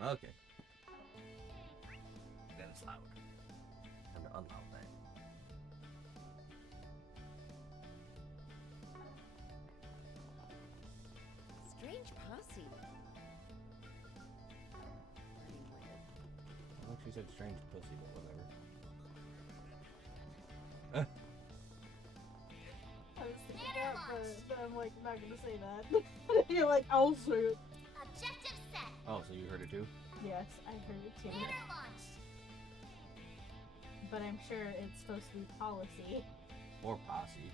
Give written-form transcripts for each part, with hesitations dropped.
Okay. Then it's loud. Time to unloud that. Strange posse. I think she said strange pussy, but whatever. I was thinking that, but I'm like, not gonna say that. You're like, I'll shoot. Objective set. Oh, so you heard it too? Yes, I heard it too. Banner launched. But I'm sure it's supposed to be policy. Or posse.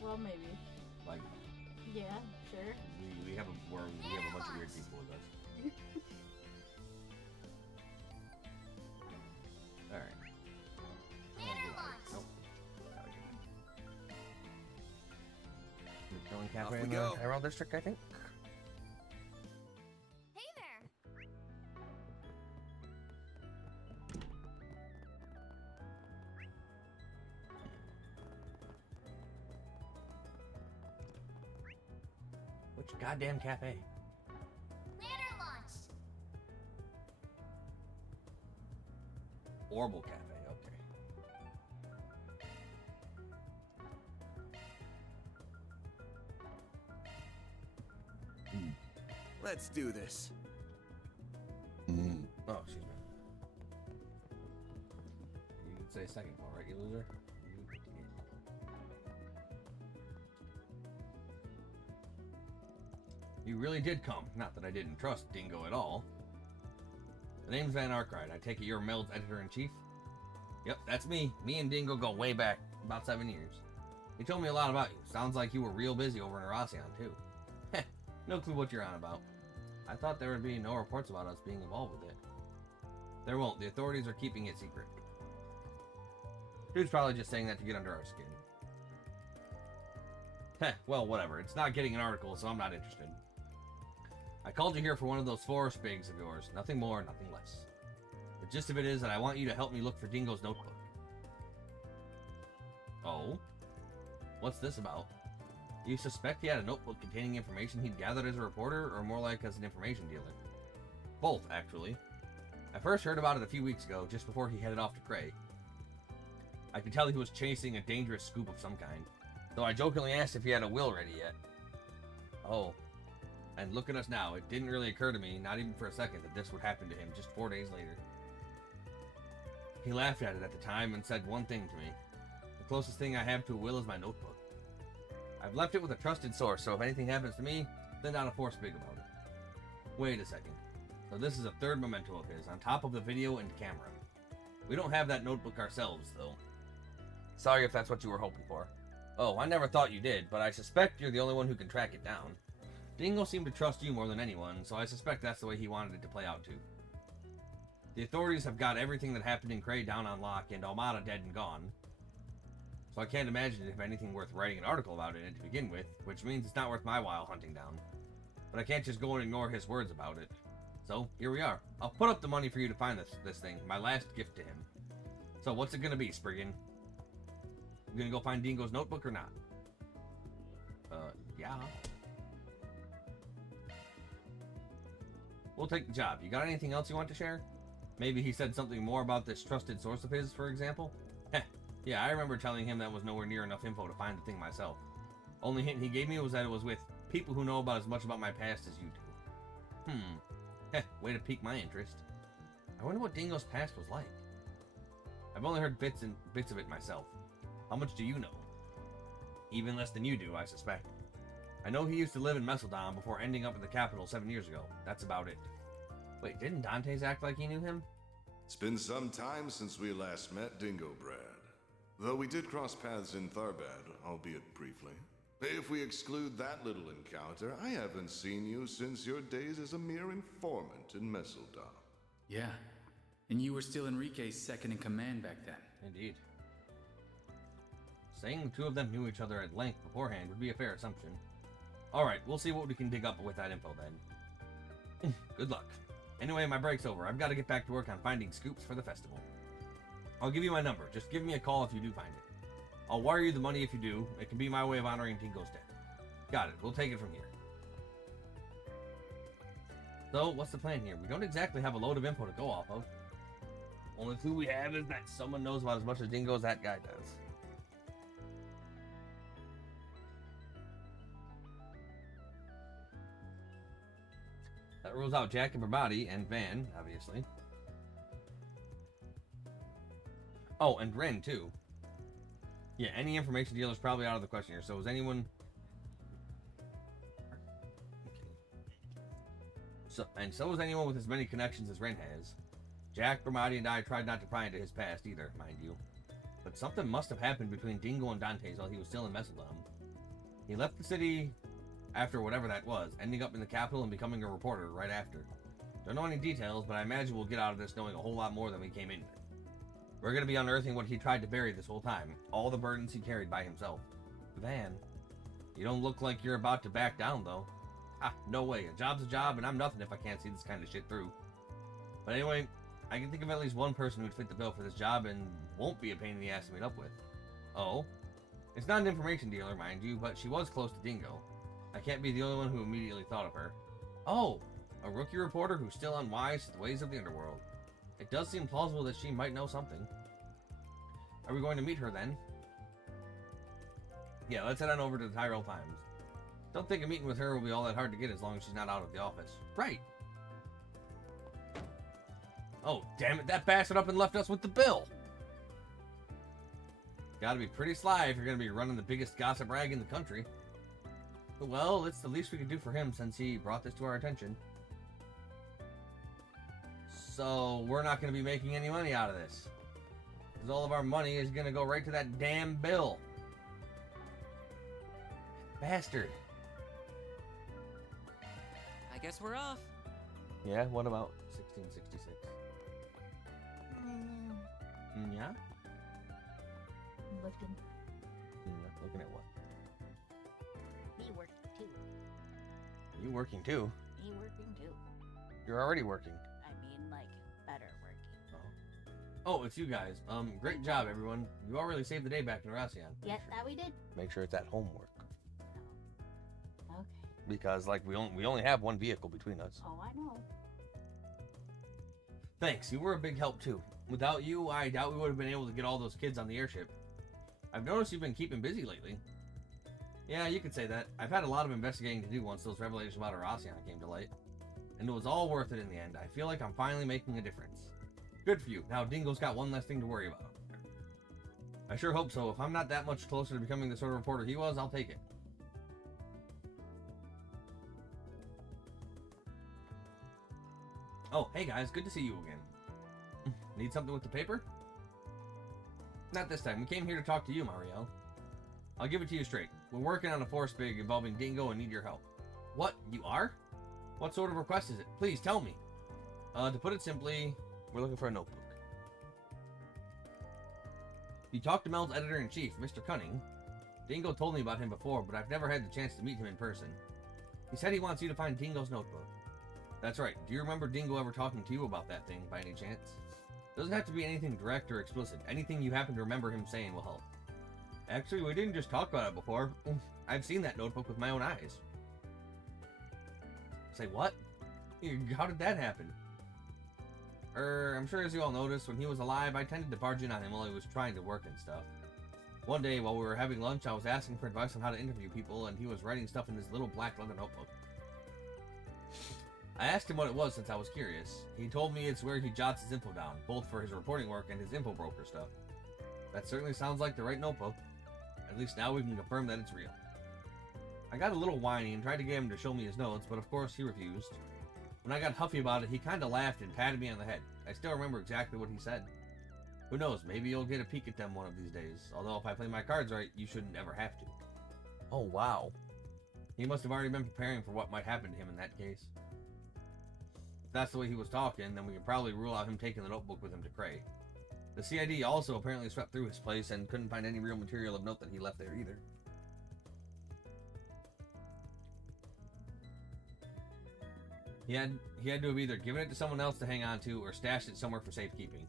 Well, maybe. Like, Yeah, sure. we have a bunch of weird people with us. Alright. Banner launched. Nope. Going Off cafe we in the go. Herald District, I think. Hey there. Which goddamn cafe? Banner launched. Orbital Cafe, okay. Let's do this. Oh, excuse me. You did say second floor, right, you loser? You did. You really did come. Not that I didn't trust Dingo at all. The name's Van Arkwright. I take it you're Meld's editor-in-chief? Yep, that's me. Me and Dingo go way back, about 7 years. He told me a lot about you. Sounds like you were real busy over in Erosian, too. Heh, no clue what you're on about. I thought there would be no reports about us being involved with it. There won't. The authorities are keeping it secret. Dude's probably just saying that to get under our skin. Heh, well, whatever. It's not getting an article, so I'm not interested. I called you here for one of those forest pigs of yours. Nothing more, nothing less. The gist of it is that I want you to help me look for Dingo's notebook. Oh? What's this about? You suspect he had a notebook containing information he'd gathered as a reporter, or more like as an information dealer? Both, actually. I first heard about it a few weeks ago, just before he headed off to Cray. I could tell he was chasing a dangerous scoop of some kind, though I jokingly asked if he had a will ready yet. Oh. And look at us now. It didn't really occur to me, not even for a second, that this would happen to him just 4 days later. He laughed at it at the time and said one thing to me. The closest thing I have to a will is my notebook. I've left it with a trusted source, so if anything happens to me, then not a force big about it. Wait a second. So this is a third memento of his, on top of the video and camera. We don't have that notebook ourselves, though. Sorry if that's what you were hoping for. Oh, I never thought you did, but I suspect you're the only one who can track it down. Dingo seemed to trust you more than anyone, so I suspect that's the way he wanted it to play out too. The authorities have got everything that happened in Cray down on lock, and Almada dead and gone. So I can't imagine if anything worth writing an article about it to begin with, which means it's not worth my while hunting down. But I can't just go and ignore his words about it. So, here we are. I'll put up the money for you to find this thing, my last gift to him. So, what's it gonna be, Spriggan? You gonna go find Dingo's notebook or not? Yeah. We'll take the job. You got anything else you want to share? Maybe he said something more about this trusted source of his, for example? Heh. Yeah, I remember telling him that was nowhere near enough info to find the thing myself. Only hint he gave me was that it was with people who know about as much about my past as you do. Heh, way to pique my interest. I wonder what Dingo's past was like. I've only heard bits of it myself. How much do you know? Even less than you do, I suspect. I know he used to live in Messeldon before ending up in the capital 7 years ago. That's about it. Wait, didn't Dante's act like he knew him? It's been some time since we last met, Dingo Brad. Though we did cross paths in Tharbad, albeit briefly. If we exclude that little encounter, I haven't seen you since your days as a mere informant in Messeldon. Yeah, and you were still Enrique's second in command back then. Indeed. Saying the two of them knew each other at length beforehand would be a fair assumption. Alright, we'll see what we can dig up with that info then. Good luck. Anyway, my break's over. I've got to get back to work on finding scoops for the festival. I'll give you my number. Just give me a call if you do find it. I'll wire you the money if you do. It can be my way of honoring Dingo's death. Got it. We'll take it from here. So, what's the plan here? We don't exactly have a load of info to go off of. Only clue we have is that someone knows about as much as Dingo as that guy does. That rules out Jack and Bravati and Van, obviously. Oh, and Ren, too. Yeah, any information dealer is probably out of the question here. So, is anyone... So is anyone with as many connections as Ren has. Jack, Bramati, and I tried not to pry into his past either, mind you. But something must have happened between Dingo and Dante's while he was still in Messalem. He left the city after whatever that was, ending up in the capital and becoming a reporter right after. Don't know any details, but I imagine we'll get out of this knowing a whole lot more than we came in with. We're going to be unearthing what he tried to bury this whole time, all the burdens he carried by himself. Van, you don't look like you're about to back down, though. Ah, no way. A job's a job, and I'm nothing if I can't see this kind of shit through. But anyway, I can think of at least one person who'd fit the bill for this job and won't be a pain in the ass to meet up with. Oh? It's not an information dealer, mind you, but she was close to Dingo. I can't be the only one who immediately thought of her. Oh! A rookie reporter who's still unwise to the ways of the underworld. It does seem plausible that she might know something. Are we going to meet her then? Yeah, let's head on over to the Tyrell Times. Don't think a meeting with her will be all that hard to get as long as she's not out of the office. Right! Oh, damn it, that bastard up and left us with the bill! Gotta be pretty sly if you're gonna be running the biggest gossip rag in the country. Well, it's the least we could do for him since he brought this to our attention. So, we're not gonna be making any money out of this. Because all of our money is gonna go right to that damn bill. Bastard. I guess we're off. Yeah, what about 1666? Yeah? Looking. Looking at what? Me working too. You working too? Me working too. You're already working. I mean, like, better working. Oh, it's you guys. Great job, everyone. You all really saved the day back in Racian. Yes, that we did. Make sure it's at homework. Okay. Because, like, we only have one vehicle between us. Oh, I know. Thanks, you were a big help too. Without you, I doubt we would have been able to get all those kids on the airship. I've noticed you've been keeping busy lately. Yeah, you could say that. I've had a lot of investigating to do once those revelations about Aracian came to light. And it was all worth it in the end. I feel like I'm finally making a difference. Good for you. Now Dingo's got one less thing to worry about. I sure hope so. If I'm not that much closer to becoming the sort of reporter he was, I'll take it. Oh, hey guys, good to see you again. Need something with the paper? Not this time. We came here to talk to you, Marielle. I'll give it to you straight. We're working on a force big involving Dingo and need your help. What? You are? What sort of request is it? Please tell me. To put it simply, we're looking for a notebook. You talked to Mel's editor-in-chief, Mr. Cunning. Dingo told me about him before, but I've never had the chance to meet him in person. He said he wants you to find Dingo's notebook. That's right. Do you remember Dingo ever talking to you about that thing, by any chance? Doesn't have to be anything direct or explicit. Anything you happen to remember him saying will help. Actually, we didn't just talk about it before. I've seen that notebook with my own eyes. Say what? How did that happen? I'm sure as you all noticed, when he was alive, I tended to barge in on him while he was trying to work and stuff. One day, while we were having lunch, I was asking for advice on how to interview people, and he was writing stuff in this little black leather notebook. I asked him what it was since I was curious. He told me it's where he jots his info down, both for his reporting work and his info broker stuff. That certainly sounds like the right notebook. At least now we can confirm that it's real. I got a little whiny and tried to get him to show me his notes, but of course he refused. When I got huffy about it, he kinda laughed and patted me on the head. I still remember exactly what he said. Who knows, maybe you'll get a peek at them one of these days. Although if I play my cards right, you shouldn't ever have to. Oh wow. He must have already been preparing for what might happen to him in that case. If that's the way he was talking, then we can probably rule out him taking the notebook with him to Cray. The CID also apparently swept through his place and couldn't find any real material of note that he left there either. He had to have either given it to someone else to hang on to or stashed it somewhere for safekeeping.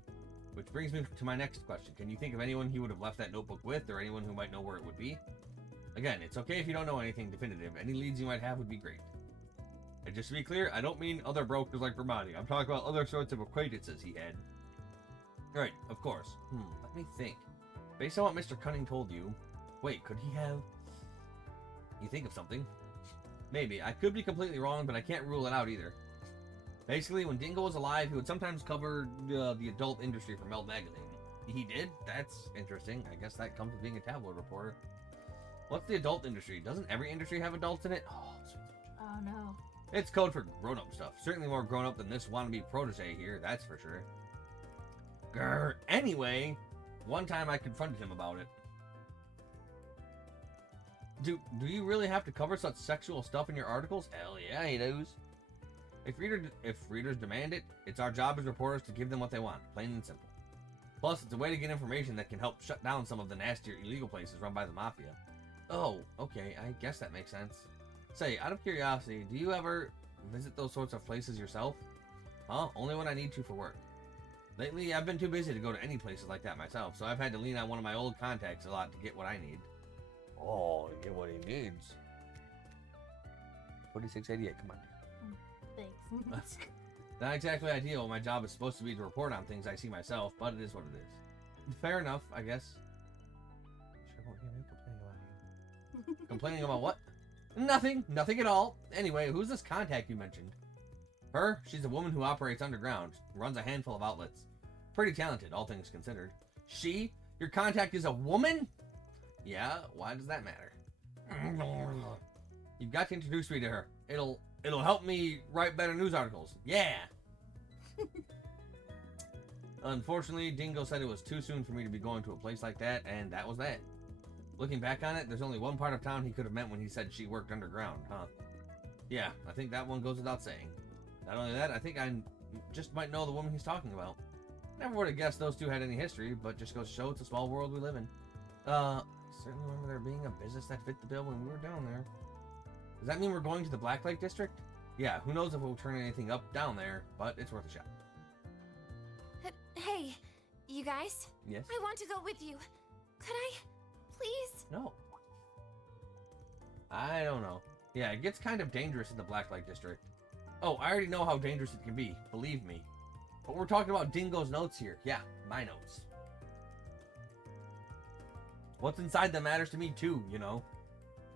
Which brings me to my next question. Can you think of anyone he would have left that notebook with, or anyone who might know where it would be? Again, it's okay if you don't know anything definitive. Any leads you might have would be great. And just to be clear, I don't mean other brokers like Vermonti. I'm talking about other sorts of acquaintances he had. Right, of course. Let me think. Based on what Mr. Cunning told you... Wait, could he have... You think of something? Maybe. I could be completely wrong, but I can't rule it out either. Basically, when Dingo was alive, he would sometimes cover the adult industry for Meld magazine. He did? That's interesting. I guess that comes with being a tabloid reporter. What's the adult industry? Doesn't every industry have adults in it? Oh, sweet. Oh no. It's code for grown-up stuff. Certainly more grown-up than this wannabe protege here, that's for sure. Grr. Anyway, one time I confronted him about it. Do you really have to cover such sexual stuff in your articles? Hell yeah, he does. If readers demand it, it's our job as reporters to give them what they want, plain and simple. Plus, it's a way to get information that can help shut down some of the nastier illegal places run by the Mafia. Oh, okay, I guess that makes sense. Say, out of curiosity, do you ever visit those sorts of places yourself? Huh? Only when I need to for work. Lately, I've been too busy to go to any places like that myself, so I've had to lean on one of my old contacts a lot to get what I need. Oh, get what he needs. 4688, come on. Thanks. That's not exactly ideal. My job is supposed to be to report on things I see myself, but it is what it is. Fair enough, I guess. Sure won't hear me complaining about you. Complaining about what? Nothing. Nothing at all. Anyway, who's this contact you mentioned? Her? She's a woman who operates underground. Runs a handful of outlets. Pretty talented, all things considered. She? Your contact is a woman? Yeah, why does that matter? You've got to introduce me to her. It'll help me write better news articles. Yeah! Unfortunately, Dingo said it was too soon for me to be going to a place like that, and that was that. Looking back on it, there's only one part of town he could have meant when he said she worked underground, huh? Yeah, I think that one goes without saying. Not only that, I think I just might know the woman he's talking about. Never would have guessed those two had any history, but just goes to show it's a small world we live in. Certainly remember there being a business that fit the bill when we were down there. Does that mean we're going to the Black Lake District? Yeah, who knows if we'll turn anything up down there, but it's worth a shot. Hey, you guys? Yes? I want to go with you. Could I? Please? No. I don't know. Yeah, it gets kind of dangerous in the Black Lake District. Oh, I already know how dangerous it can be, believe me. But we're talking about Dingo's notes here. Yeah, my notes. What's inside them matters to me too, you know.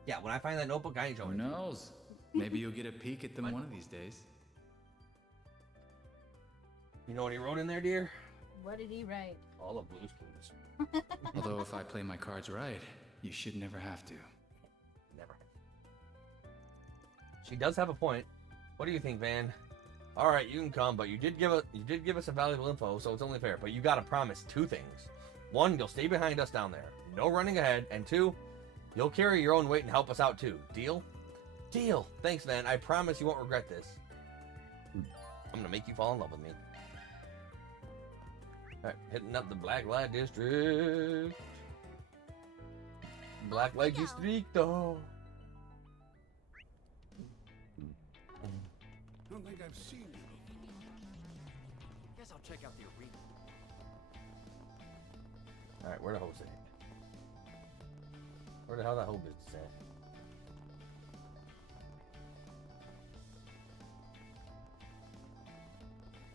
Yeah, when I find that notebook, I ain't Who showing it. knows? Maybe you'll get a peek at them What? one of these days. You know what he wrote in there, dear? What did he write? All of Blue's Clues. Although if I play my cards right, you should never have to. Never. She does have a point. What do you think, Van? All right, you can come, but you did give us some valuable info, so it's only fair. But you gotta promise two things: one, you'll stay behind us down there, no running ahead, and two, you'll carry your own weight and help us out too. Deal? Deal. Thanks, Van. I promise you won't regret this. I'm gonna make you fall in love with me. All right, hitting up the Black Light District. Black Light District, though. Don't think I've seen you. Guess I'll check out the arena. All right, where the host at? Where the hell that whole business at?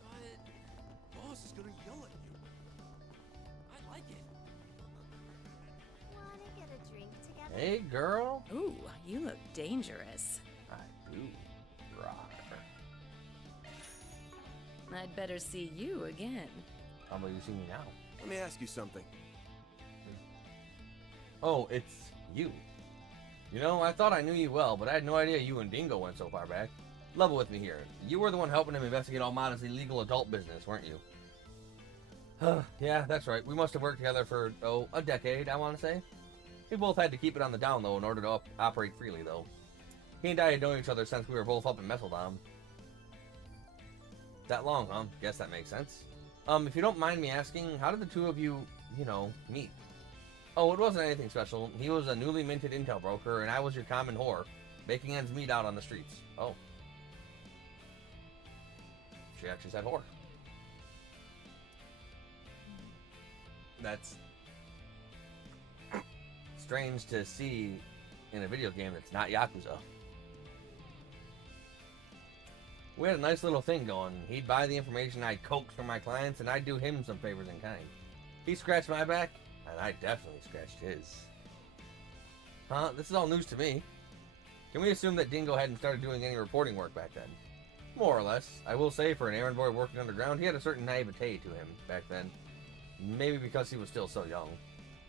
But boss is gonna yell at you. I like it. Wanna get a drink together? Hey, girl. Ooh, you look dangerous. I do. Rawr. I'd better see you again. How about you see me now? Let me ask you something. Oh, it's you. You know, I thought I knew you well, but I had no idea you and Dingo went so far back. Level with me here. You were the one helping him investigate Almada's illegal adult business, weren't you? Yeah, that's right. We must have worked together for, a decade, I want to say. We both had to keep it on the down low in order to operate freely, though. He and I had known each other since we were both up in Messeldom. That long, huh? Guess that makes sense. If you don't mind me asking, how did the two of you, meet? Oh, it wasn't anything special. He was a newly minted intel broker, and I was your common whore, making ends meet out on the streets. Oh. She actually said whore. That's strange to see in a video game that's not Yakuza. We had a nice little thing going. He'd buy the information I'd coax from my clients, and I'd do him some favors in kind. He scratched my back, and I definitely scratched his. Huh? This is all news to me. Can we assume that Dingo hadn't started doing any reporting work back then? More or less. I will say, for an errand boy working underground, he had a certain naivete to him back then. Maybe because he was still so young.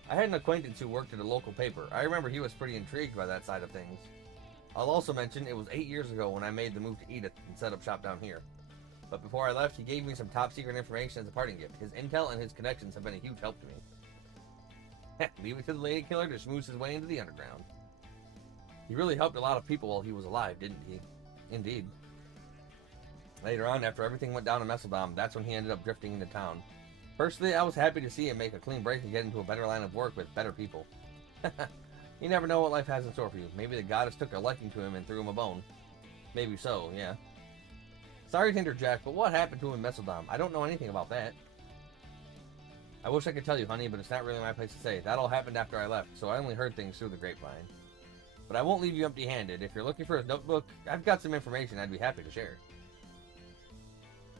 I had an acquaintance who worked at a local paper. I remember he was pretty intrigued by that side of things. I'll also mention it was 8 years ago when I made the move to Edith and set up shop down here. But before I left, he gave me some top secret information as a parting gift. His intel and his connections have been a huge help to me. Leave it to the lady killer to schmooze his way into the underground. He really helped a lot of people while he was alive, didn't he? Indeed. Later on, after everything went down in Messeldom, that's when he ended up drifting into town. Personally, I was happy to see him make a clean break and get into a better line of work with better people. You never know what life has in store for you. Maybe the goddess took a liking to him and threw him a bone. Maybe so, yeah. Sorry to interject, Jack, but what happened to him in Messeldom? I don't know anything about that. I wish I could tell you, honey, but it's not really my place to say. That all happened after I left, so I only heard things through the grapevine. But I won't leave you empty-handed. If you're looking for his notebook, I've got some information I'd be happy to share.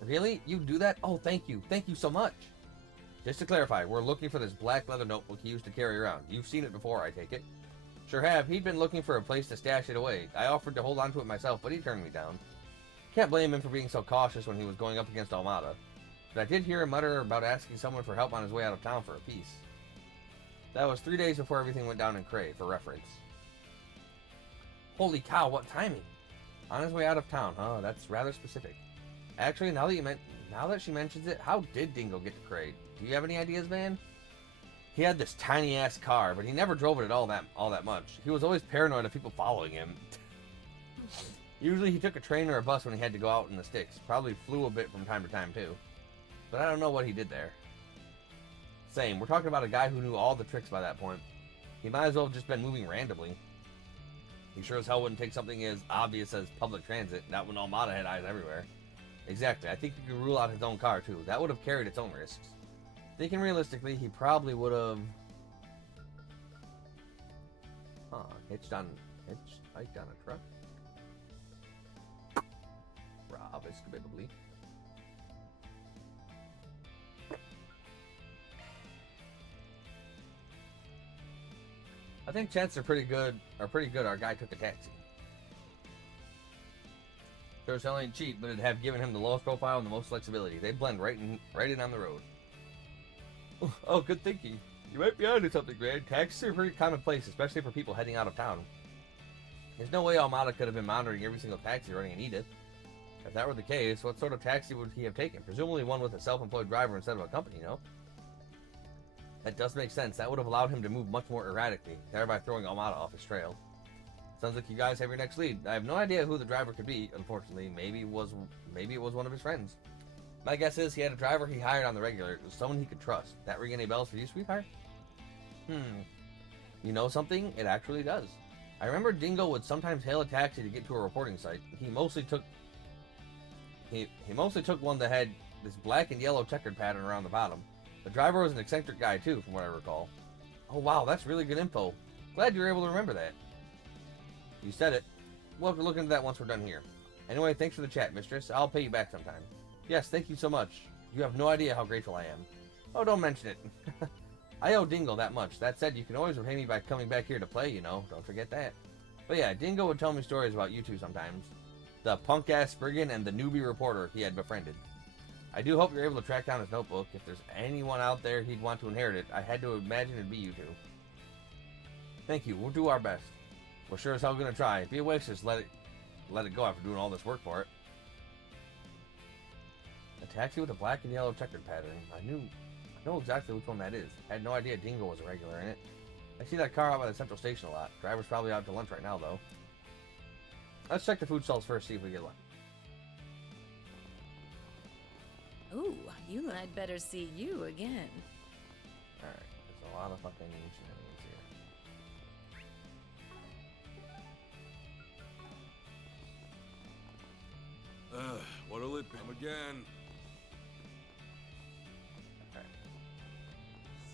Really? You do that? Oh, thank you. Thank you so much. Just to clarify, we're looking for this black leather notebook he used to carry around. You've seen it before, I take it. Sure have. He'd been looking for a place to stash it away. I offered to hold on to it myself, but he turned me down. Can't blame him for being so cautious when he was going up against Almada. But I did hear him mutter about asking someone for help on his way out of town for a piece. That was 3 days before everything went down in Cray, for reference. Holy cow, what timing! On his way out of town, huh? That's rather specific. Actually, now that she mentions it, how did Dingo get to Cray? Do you have any ideas, man? He had this tiny-ass car, but he never drove it at all that much. He was always paranoid of people following him. Usually he took a train or a bus when he had to go out in the sticks. Probably flew a bit from time to time, too. But I don't know what he did there. Same, we're talking about a guy who knew all the tricks by that point. He might as well have just been moving randomly. He sure as hell wouldn't take something as obvious as public transit, not when Almada had eyes everywhere. Exactly, I think you could rule out his own car, too. That would have carried its own risks. Thinking realistically, he probably would have... hiked on a truck? Rob, escapably. I think chances are pretty good our guy took a taxi. Sure, still ain't cheap, but it'd have given him the lowest profile and the most flexibility. They'd blend right in on the road. Oh, good thinking. You might be onto something, man. Taxis are pretty commonplace, especially for people heading out of town. There's no way Almada could have been monitoring every single taxi running in Edith. If that were the case, what sort of taxi would he have taken? Presumably one with a self-employed driver instead of a company, no? That does make sense. That would have allowed him to move much more erratically, thereby throwing Almada off his trail. Sounds like you guys have your next lead. I have no idea who the driver could be, unfortunately. Maybe it was one of his friends. My guess is he had a driver he hired on the regular. It was someone he could trust. That ring any bells for you, sweetheart? You know something? It actually does. I remember Dingo would sometimes hail a taxi to get to a reporting site. He mostly took one that had this black and yellow checkered pattern around the bottom. The driver was an eccentric guy too, from what I recall. Oh wow, that's really good info. Glad you were able to remember that. You said it. We'll have to look into that once we're done here. Anyway, thanks for the chat, mistress. I'll pay you back sometime. Yes, thank you so much. You have no idea how grateful I am. Oh, don't mention it. I owe Dingo that much. That said, you can always repay me by coming back here to play, you know. Don't forget that. But yeah, Dingo would tell me stories about you two sometimes. The punk-ass Spriggan and the newbie reporter he had befriended. I do hope you're able to track down his notebook. If there's anyone out there he'd want to inherit it, I had to imagine it'd be you two. Thank you. We'll do our best. We're sure as hell gonna try. Be a waste, just let it go after doing all this work for it. A taxi with a black and yellow checkered pattern. I know exactly which one that is. I had no idea Dingo was a regular in it. I see that car out by the central station a lot. Driver's probably out to lunch right now, though. Let's check the food stalls first, see if we get luck. Ooh, I'd better see you again. Alright, there's a lot of fucking shenanigans here. What'll it be? Come again.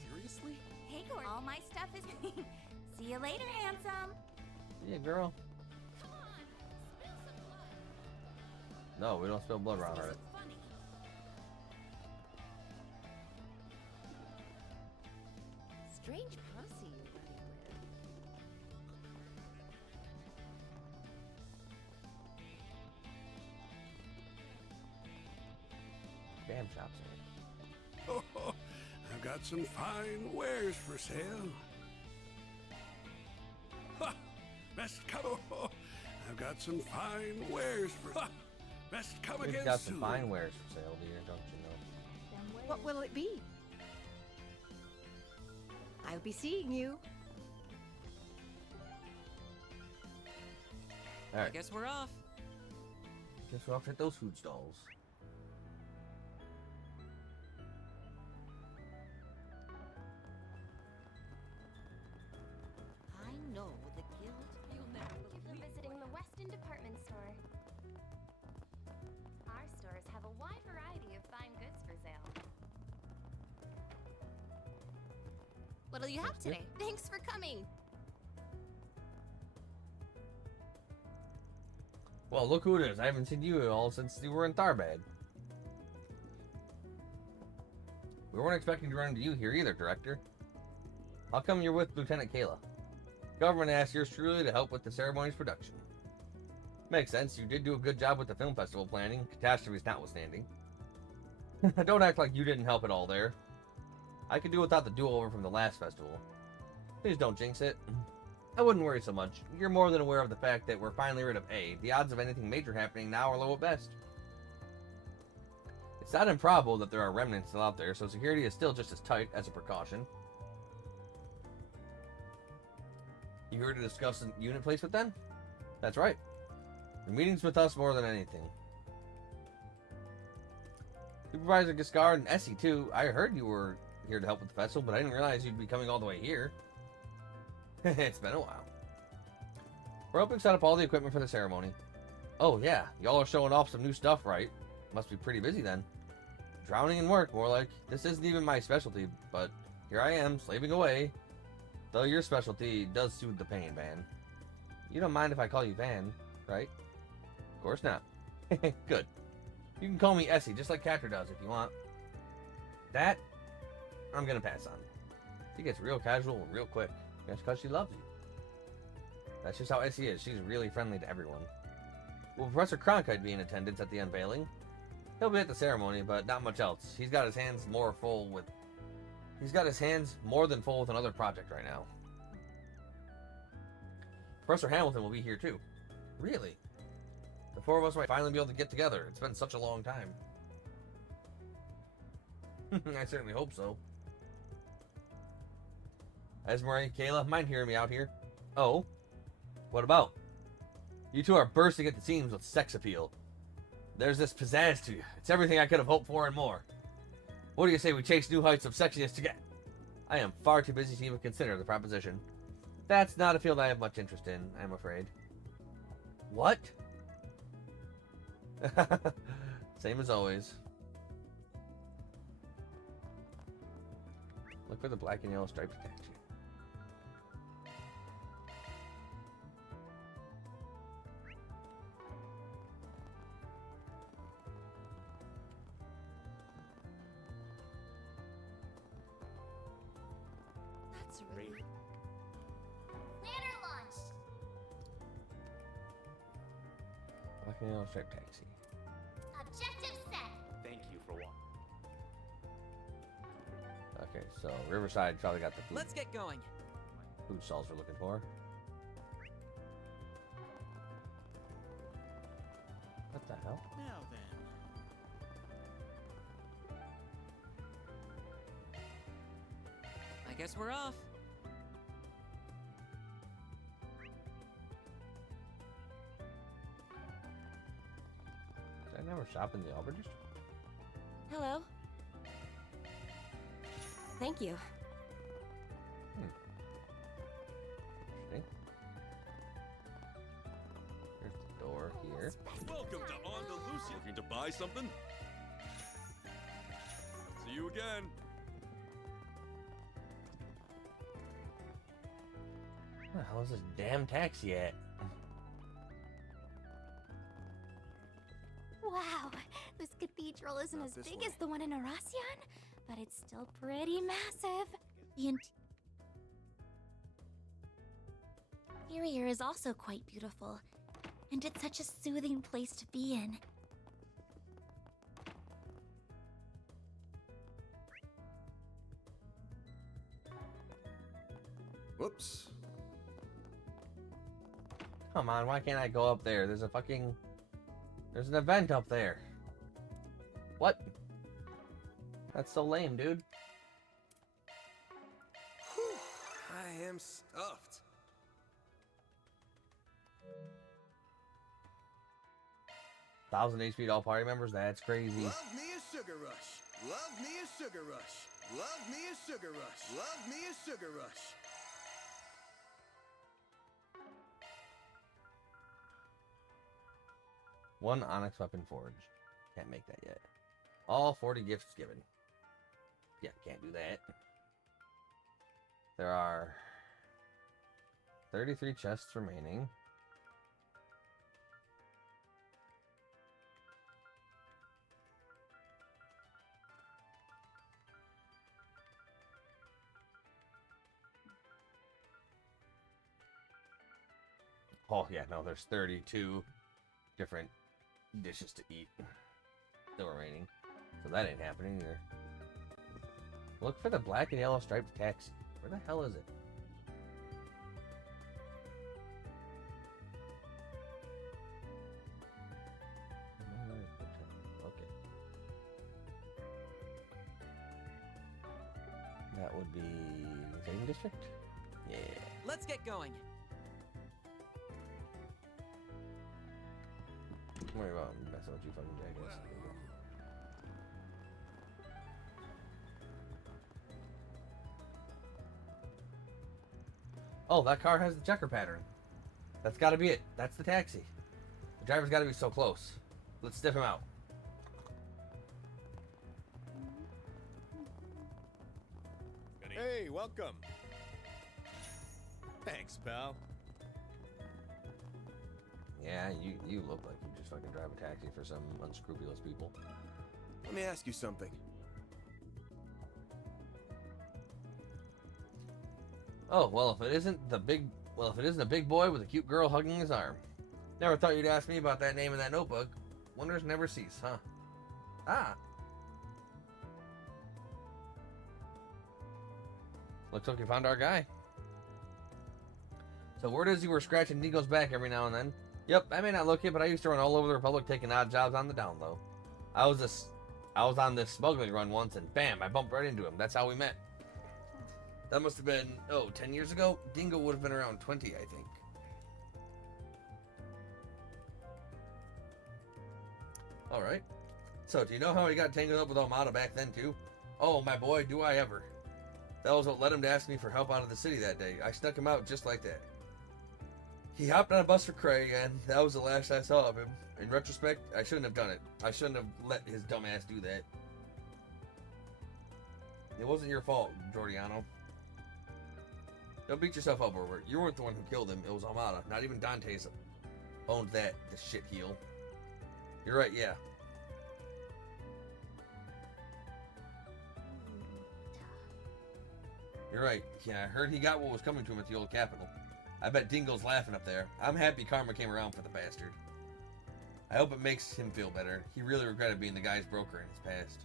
Seriously? Hey, Gordon. All my stuff is... See you later, handsome. Yeah, girl. No, we don't spill blood around This it. isn't funny. Strange posse you're running with. Damn shops. Oh, I've got some fine wares for sale. Ha! Best come. Oh, I've got some fine wares for. Ha! Best come We've again got some soon. fine wares for sale here, don't you know? Damn way. What will it be? I'll be seeing you. I Alright, guess we're off. guess we'll have to hit those food stalls. I know the guild. You'll never Thank you for visiting the Weston Department Store. Our stores have a wide variety of fine goods for sale. What'll you have today? Thanks for coming. Well, look who it is. I haven't seen you at all since you were in Tharbad. We weren't expecting to run into you here either, Director. How come you're with Lieutenant Kayla? Government asked yours truly to help with the ceremony's production. Makes sense. You did do a good job with the film festival planning, catastrophes notwithstanding. Don't act like you didn't help at all there. I could do without the do-over from the last festival. Please don't jinx it. I wouldn't worry so much. You're more than aware of the fact that we're finally rid of A. The odds of anything major happening now are low at best. It's not improbable that there are remnants still out there, so security is still just as tight as a precaution. You here to discuss a unit placement then? That's right. The meeting's with us more than anything. Supervisor Giscard and Essie too. I heard you were here to help with the festival, but I didn't realize you'd be coming all the way here. It's been a while. We're helping set up all the equipment for the ceremony. Oh yeah, y'all are showing off some new stuff, right? Must be pretty busy then. Drowning in work, more like. This isn't even my specialty, but here I am, slaving away. Though your specialty does soothe the pain, Van. You don't mind if I call you Van, right? Of course not. Good. You can call me Essie, just like Catcher does if you want. That, I'm gonna pass on. She gets real casual real quick. That's because she loves you. That's just how Essie is. She's really friendly to everyone. Will Professor Cronkite be in attendance at the unveiling? He'll be at the ceremony, but not much else. He's got his hands more than full with another project right now. Professor Hamilton will be here too. Really? The four of us might finally be able to get together. It's been such a long time. I certainly hope so. Esmeralda, Kayla, mind hearing me out here? Oh? What about? You two are bursting at the seams with sex appeal. There's this pizzazz to you. It's everything I could have hoped for and more. What do you say we chase new heights of sexiness together? I am far too busy to even consider the proposition. That's not a field I have much interest in, I'm afraid. What? Same as always. Look for the black and yellow striped taxi. That's really. Planner launched. Black and yellow striped taxi. Objective set. Thank you for walking. Okay, so Riverside probably got the food, Let's get going. food stalls we're looking for. What the hell? Now then. I guess we're off. Did I never shop in the Albert District? Hello. Thank you. Interesting. There's the door here. Welcome to Andalusia. Looking to buy something? See you again. Where the hell is this damn taxi at? Wow. cathedral isn't Not as this big way. as the one in Aracion, but it's still pretty massive. The interior is also quite beautiful, and it's such a soothing place to be in. Whoops. Come on, why can't I go up there? There's an event up there. What? That's so lame, dude. Whew, I am stuffed. 1,000 HP to all party members? That's crazy. Love me a sugar rush. Love me a sugar rush. Love me a sugar rush. Love me a sugar rush. One onyx weapon forged. Can't make that yet. All 40 gifts given. Yeah, can't do that. There are 33 chests remaining. Oh, yeah, no, there's 32 different dishes to eat still remaining. So that ain't happening either. Look for the black and yellow striped taxi. Where the hell is it? Okay. That would be the Saving District? Yeah. Let's get going. Don't worry about messing with you fucking jackets. Oh, that car has the checker pattern. That's gotta be it. That's the taxi. The driver's gotta be so close. Let's sniff him out. Hey, welcome. Thanks, pal. Yeah, you look like you just fucking drive a taxi for some unscrupulous people. Let me ask you something. Oh, well, if it isn't a big boy with a cute girl hugging his arm. Never thought you'd ask me about that name in that notebook. Wonders never cease, huh? Ah. Looks like you found our guy. So word is you were scratching Nico's back every now and then. Yep, I may not look it, but I used to run all over the Republic taking odd jobs on the down low. I was on this smuggling run once, and bam, I bumped right into him. That's how we met. That must have been, 10 years ago? Dingo would have been around 20, I think. Alright. So, do you know how he got tangled up with Armada back then, too? Oh, my boy, do I ever. That was what led him to ask me for help out of the city that day. I snuck him out just like that. He hopped on a bus for Craig, and that was the last I saw of him. In retrospect, I shouldn't have done it. I shouldn't have let his dumb ass do that. It wasn't your fault, Giordiano. Don't beat yourself up over it. You weren't the one who killed him. It was Armada. Not even Dante's owned that, the shit heel. You're right, yeah. You're right. Yeah, I heard he got what was coming to him at the old Capitol. I bet Dingo's laughing up there. I'm happy karma came around for the bastard. I hope it makes him feel better. He really regretted being the guy's broker in his past.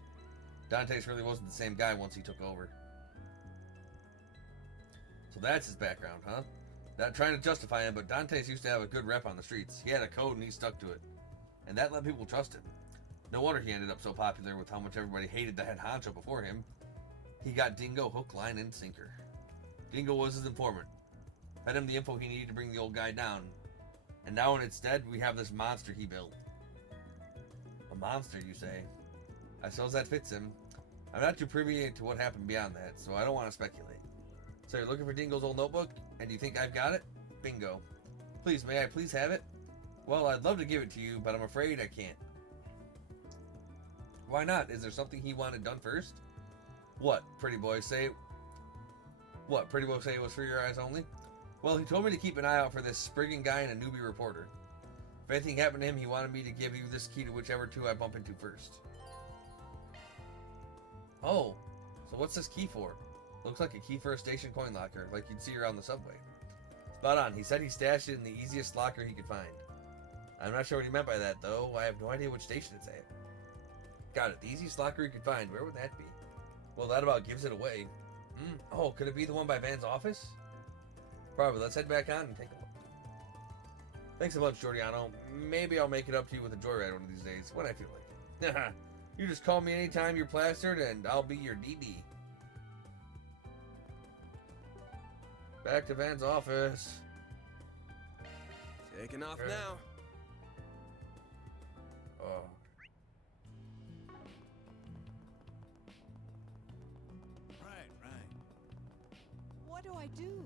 Dante's really wasn't the same guy once he took over. So that's his background, huh? Not trying to justify him, but Dante's used to have a good rep on the streets. He had a code and he stuck to it. And that let people trust him. No wonder he ended up so popular with how much everybody hated the head honcho before him. He got Dingo hook, line, and sinker. Dingo was his informant. Fed him the info he needed to bring the old guy down. And now when it's dead, we have this monster he built. A monster, you say? I suppose that fits him. I'm not too privy to what happened beyond that, so I don't want to speculate. So you're looking for Dingo's old notebook? And do you think I've got it? Bingo. Please, may I please have it? Well, I'd love to give it to you, but I'm afraid I can't. Why not? Is there something he wanted done first? What, pretty boy say? What, pretty boy say it was for your eyes only? Well, he told me to keep an eye out for this sprigging guy and a newbie reporter. If anything happened to him, he wanted me to give you this key to whichever two I bump into first. Oh, so what's this key for? Looks like a key for a station coin locker, like you'd see around the subway. Spot on. He said he stashed it in the easiest locker he could find. I'm not sure what he meant by that, though. I have no idea which station it's at. Got it. The easiest locker he could find. Where would that be? Well, that about gives it away. Oh, could it be the one by Van's office? Probably. Let's head back on and take a look. Thanks a bunch, Giordano. Maybe I'll make it up to you with a joyride one of these days, when I feel like it. You just call me anytime you're plastered, and I'll be your DD. Back to Van's office. Taking off now. Oh. Right. What do I do?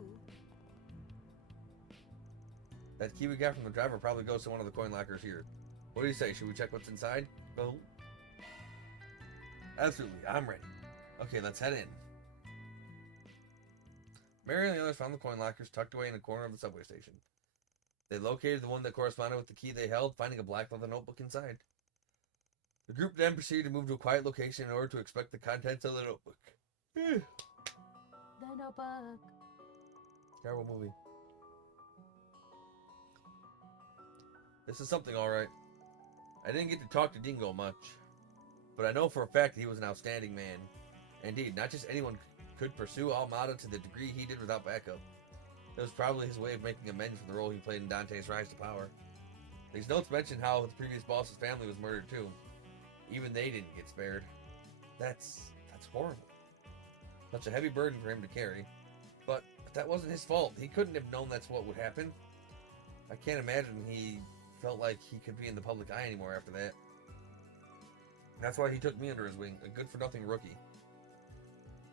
That key we got from the driver probably goes to one of the coin lockers here. What do you say? Should we check what's inside? Oh. Absolutely. I'm ready. Okay, let's head in. Mary and the others found the coin lockers tucked away in a corner of the subway station. They located the one that corresponded with the key they held, finding a black leather notebook inside. The group then proceeded to move to a quiet location in order to inspect the contents of the notebook. The notebook. Terrible movie. This is something, alright. I didn't get to talk to Dingo much, but I know for a fact that he was an outstanding man. Indeed, not just anyone could pursue Almada to the degree he did without backup. It was probably his way of making amends for the role he played in Dante's rise to power. These notes mention how the previous boss's family was murdered too. Even they didn't get spared. That's horrible. Such a heavy burden for him to carry. But that wasn't his fault. He couldn't have known that's what would happen. I can't imagine he felt like he could be in the public eye anymore after that. That's why he took me under his wing, a good-for-nothing rookie.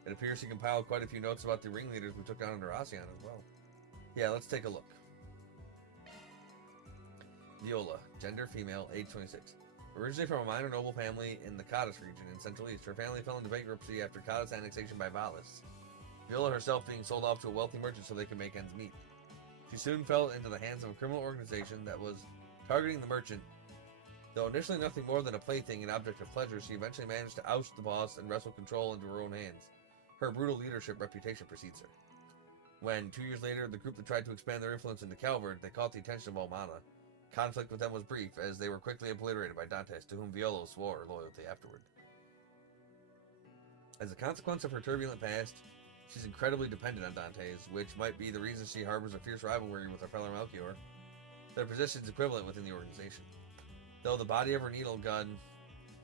It appears he compiled quite a few notes about the ringleaders we took down under Ocean as well. Yeah, let's take a look. Viola, gender female, age 26. Originally from a minor noble family in the Cadiz region in Central East, her family fell into bankruptcy after Cadiz annexation by Valis. Viola herself being sold off to a wealthy merchant so they could make ends meet. She soon fell into the hands of a criminal organization that was targeting the merchant. Though initially nothing more than a plaything and object of pleasure, she eventually managed to oust the boss and wrestle control into her own hands. Her brutal leadership reputation precedes her. When, 2 years later, the group that tried to expand their influence into Calvard, they caught the attention of Almana. Conflict with them was brief, as they were quickly obliterated by Dantes, to whom Viola swore loyalty afterward. As a consequence of her turbulent past, she's incredibly dependent on Dantes, which might be the reason she harbors a fierce rivalry with her fellow Melchior. Their positions equivalent within the organization. Though the body of her needle gun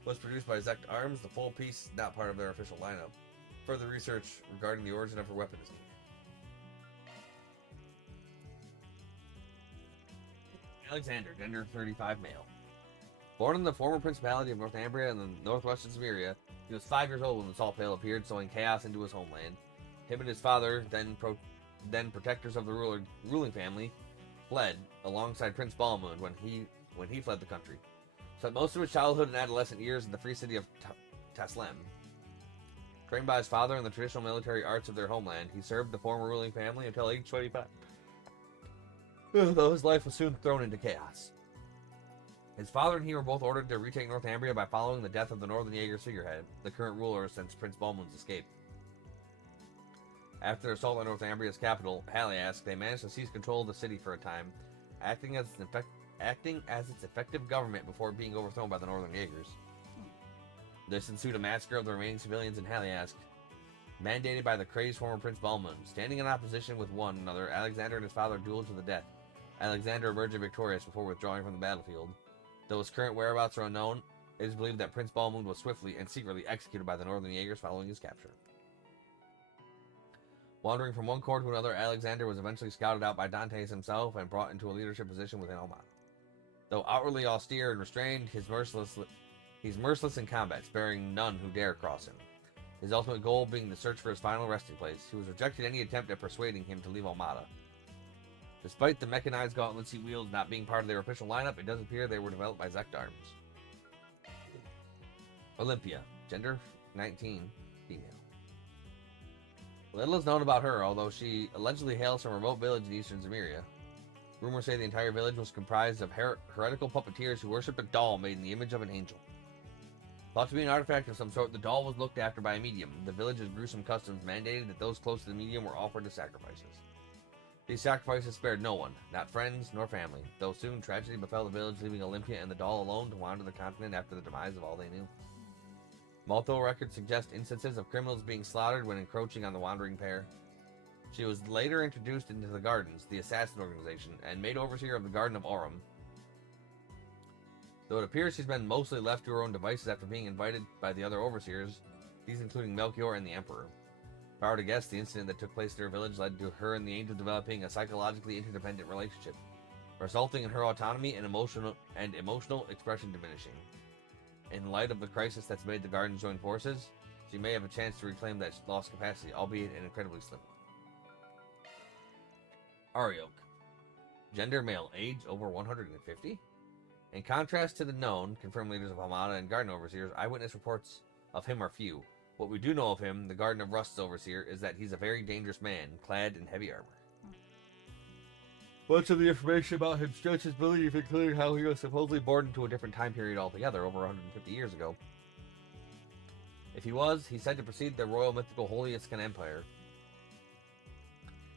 was produced by Zect Arms, the full piece is not part of their official lineup. Further research regarding the origin of her weapon is needed. Alexander, gender 35 male. Born in the former Principality of Northumbria in the northwestern Samaria, he was 5 years old when the Salt Pale appeared, sowing chaos into his homeland. Him and his father, then protectors of the ruling family, fled alongside Prince Balmund when he fled the country. Spent most of his childhood and adolescent years in the free city of Taslem. Trained by his father in the traditional military arts of their homeland, he served the former ruling family until age 25. Though his life was soon thrown into chaos. His father and he were both ordered to retake Northumbria by following the death of the Northern Jaeger's figurehead, the current ruler since Prince Balmund's escape. After their assault on Northumbria's capital, Haliask, they managed to seize control of the city for a time, acting as its effective government before being overthrown by the Northern Jaegers. This ensued a massacre of the remaining civilians in Haliask, mandated by the crazed former Prince Balmund. Standing in opposition with one another, Alexander and his father dueled to the death. Alexander emerged victorious before withdrawing from the battlefield. Though his current whereabouts are unknown, it is believed that Prince Balmund was swiftly and secretly executed by the Northern Jaegers following his capture. Wandering from one court to another, Alexander was eventually scouted out by Dantes himself and brought into a leadership position within Almada. Though outwardly austere and restrained, he's merciless in combat, sparing none who dare cross him. His ultimate goal being the search for his final resting place. He was rejected any attempt at persuading him to leave Almada. Despite the mechanized gauntlets he wields not being part of their official lineup, it does appear they were developed by Zect Arms. Olympia, gender 19, female. Little is known about her, although she allegedly hails from a remote village in eastern Zamiria. Rumors say the entire village was comprised of heretical puppeteers who worshipped a doll made in the image of an angel. Thought to be an artifact of some sort, the doll was looked after by a medium. The village's gruesome customs mandated that those close to the medium were offered as sacrifices. These sacrifices spared no one, not friends nor family, though soon tragedy befell the village, leaving Olympia and the doll alone to wander the continent after the demise of all they knew. Multiple records suggest instances of criminals being slaughtered when encroaching on the wandering pair. She was later introduced into the Gardens, the assassin organization, and made overseer of the Garden of Aurum. Though it appears she's been mostly left to her own devices after being invited by the other overseers, these including Melchior and the Emperor. If I were to guess, the incident that took place in her village led to her and the angel developing a psychologically interdependent relationship, resulting in her autonomy and emotional expression diminishing. In light of the crisis that's made the Gardens join forces, she may have a chance to reclaim that lost capacity, albeit an incredibly slim one. Arioch. Gender male, age over 150. In contrast to the known, confirmed leaders of Hamada and Garden Overseers, eyewitness reports of him are few. What we do know of him, the Garden of Rust's Overseer, is that he's a very dangerous man, clad in heavy armor. Much of the information about him stretches belief, including how he was supposedly born into a different time period altogether, over 150 years ago. If he was, he's said to precede the royal mythical Holy Iskan Empire,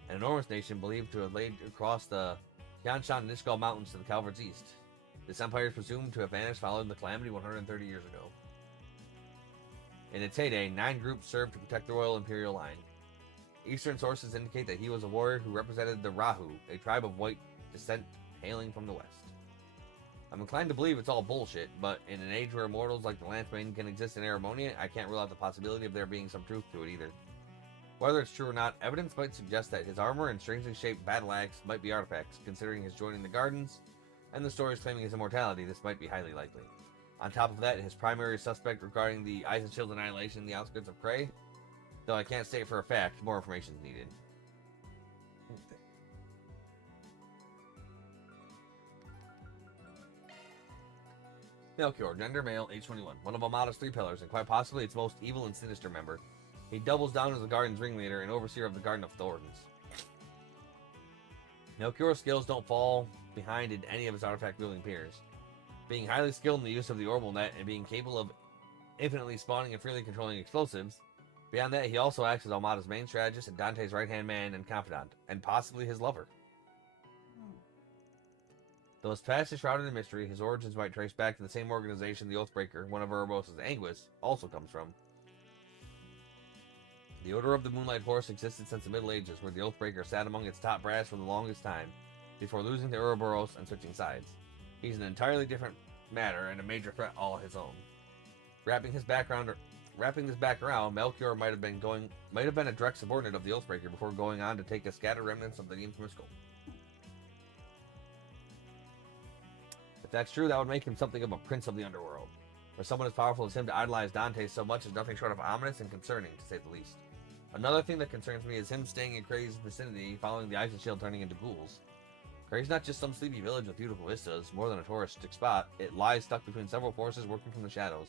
an enormous nation believed to have laid across the Tianshan and Ishgal Mountains to the Calvert's east. This empire is presumed to have vanished following the calamity 130 years ago. In its heyday, 9 groups served to protect the royal imperial line. Eastern sources indicate that he was a warrior who represented the Rahu, a tribe of white descent hailing from the west. I'm inclined to believe it's all bullshit, but in an age where immortals like the Lance-Bane can exist in Aramonia, I can't rule out the possibility of there being some truth to it either. Whether it's true or not, evidence might suggest that his armor and strangely shaped battle axe might be artifacts. Considering his joining the Gardens, and the stories claiming his immortality, this might be highly likely. On top of that, his primary suspect regarding the Eisenshield annihilation in the outskirts of Cray, though I can't say it for a fact, more information is needed. Melchior, gender male, age 21, one of Amada's 3 pillars, and quite possibly its most evil and sinister member. He doubles down as the Garden's ringleader and overseer of the Garden of Thorns. Melchior's skills don't fall behind in any of his artifact-wielding peers. Being highly skilled in the use of the orbital net and being capable of infinitely spawning and freely controlling explosives, beyond that he also acts as Almada's main strategist and Dante's right-hand man and confidant, and possibly his lover. Though his past is shrouded in mystery, his origins might trace back to the same organization the Oathbreaker, one of Ouroboros' Anguis, also comes from. The Order of the Moonlight Horse existed since the Middle Ages, where the Oathbreaker sat among its top brass for the longest time, before losing to Ouroboros and switching sides. He's an entirely different matter and a major threat all his own. Wrapping this back around, Melchior might have been a direct subordinate of the Oathbreaker before going on to take the scattered remnants of the infamous gold. If that's true, that would make him something of a prince of the underworld, or someone as powerful as him to idolize Dante so much is nothing short of ominous and concerning, to say the least. Another thing that concerns me is him staying in Cray's vicinity following the Eisenshield turning into ghouls. Cray's not just some sleepy village with beautiful vistas, more than a touristic spot. It lies stuck between several forces working from the shadows.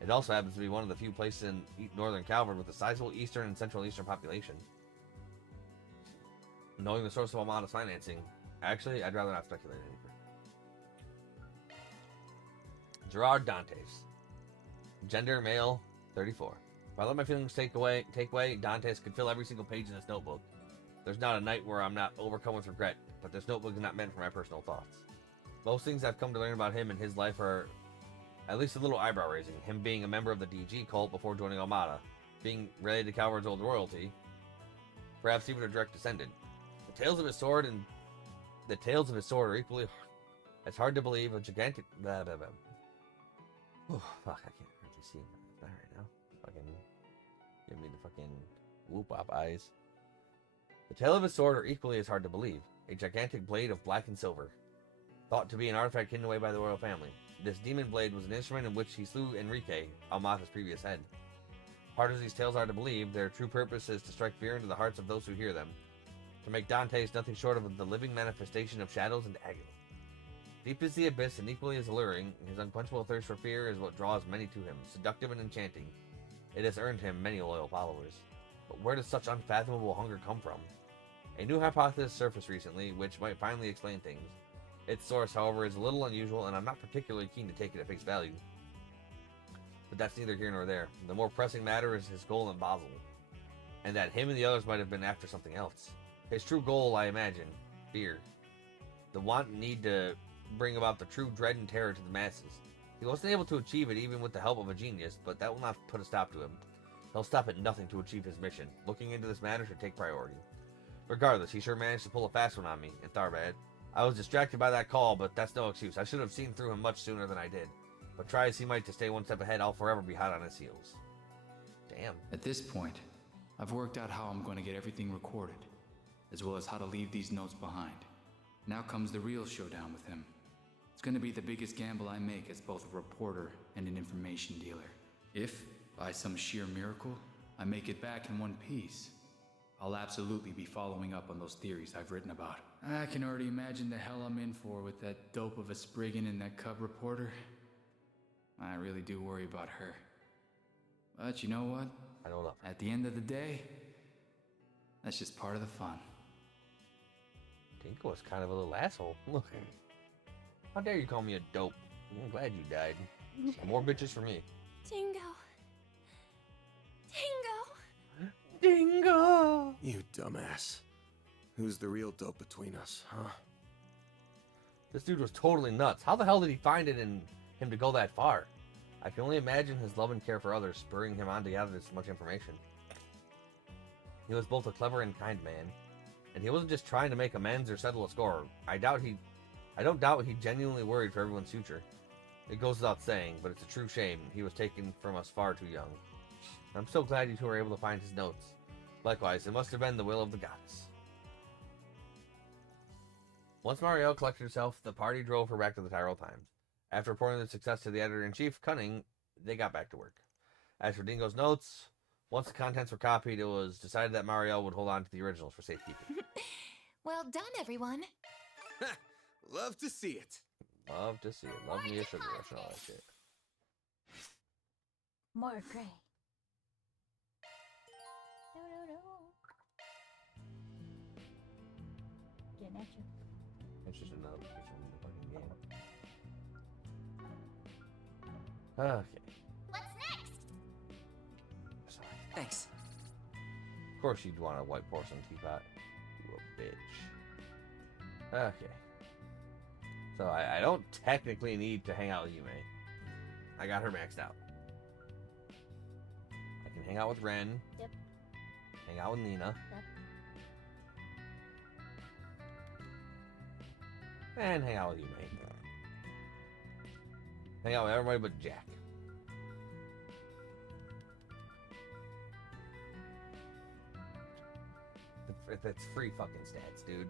It also happens to be one of the few places in northern Calvard with a sizable eastern and central eastern population. Knowing the source of Almada's financing, actually, I'd rather not speculate any further. Gerard Dantes. Gender, male, 34. If I let my feelings take way, Dantes could fill every single page in this notebook. There's not a night where I'm not overcome with regret, but this notebook is not meant for my personal thoughts. Most things I've come to learn about him and his life are at least a little eyebrow-raising. Him being a member of the DG cult before joining Almada, being related to Calvard's old royalty, perhaps even a direct descendant. The tales of his sword are equally it's hard to believe a gigantic Oh, fuck, I can't hardly see that right now. Fucking give me the fucking whoop-wop eyes. The tale of his sword are equally as hard to believe. A gigantic blade of black and silver, thought to be an artifact hidden away by the royal family. This demon blade was an instrument in which he slew Enrique, Almada's previous head. Hard as these tales are to believe, their true purpose is to strike fear into the hearts of those who hear them. To make Dante's nothing short of the living manifestation of shadows and agony. Deep is the abyss and equally as alluring, his unquenchable thirst for fear is what draws many to him, seductive and enchanting. It has earned him many loyal followers. But where does such unfathomable hunger come from? A new hypothesis surfaced recently, which might finally explain things. Its source, however, is a little unusual, and I'm not particularly keen to take it at face value. but that's neither here nor there. The more pressing matter is his goal in Basel, and that him and the others might have been after something else. His true goal, I imagine, fear. The want and need to bring about the true dread and terror to the masses. He wasn't able to achieve it even with the help of a genius, but that will not put a stop to him. He'll stop at nothing to achieve his mission. Looking into this matter should take priority. Regardless, he sure managed to pull a fast one on me in Tharbad. I was distracted by that call, but that's no excuse. I should have seen through him much sooner than I did. But try as he might to stay one step ahead, I'll forever be hot on his heels. Damn. At this point, I've worked out how I'm going to get everything recorded, as well as how to leave these notes behind. Now comes the real showdown with him. It's going to be the biggest gamble I make as both a reporter and an information dealer. If, by some sheer miracle, I make it back in one piece, I'll absolutely be following up on those theories I've written about. I can already imagine the hell I'm in for with that dope of a Spriggan and that cub reporter. I really do worry about her. But you know what? I don't know. At the end of the day, that's just part of the fun. Dingo was kind of a little asshole. Look. How dare you call me a dope? I'm glad you died. More bitches for me. Dingo. Dingo. Dingo! You dumbass. Who's the real dope between us, huh? This dude was totally nuts. How the hell did he find it in him to go that far? I can only imagine his love and care for others spurring him on to gather this much information. He was both a clever and kind man, and he wasn't just trying to make amends or settle a score. I don't doubt he genuinely worried for everyone's future. It goes without saying, but it's a true shame he was taken from us far too young. I'm so glad you two were able to find his notes. Likewise, it must have been the will of the goddess. Once Marielle collected herself, the party drove her back to the Tyrol Times. After reporting the success to the editor-in-chief, Cunning, they got back to work. As for Dingo's notes, once the contents were copied, it was decided that Marielle would hold on to the originals for safekeeping. Well done, everyone. Love to see it. Love to see it. Love me a sugar rush and all that shit. More gray. Getting at you. It's just another piece from the fucking game. Okay. What's next? Sorry. Thanks. Of course you'd want a white porcelain teapot. You a bitch. Okay. So I don't technically need to hang out with Yume. I got her maxed out. I can hang out with Ren. Yep. Hang out with Nina. Yep. And hang out with Yume. Hang out with everybody but Jack. That's free fucking stats, dude.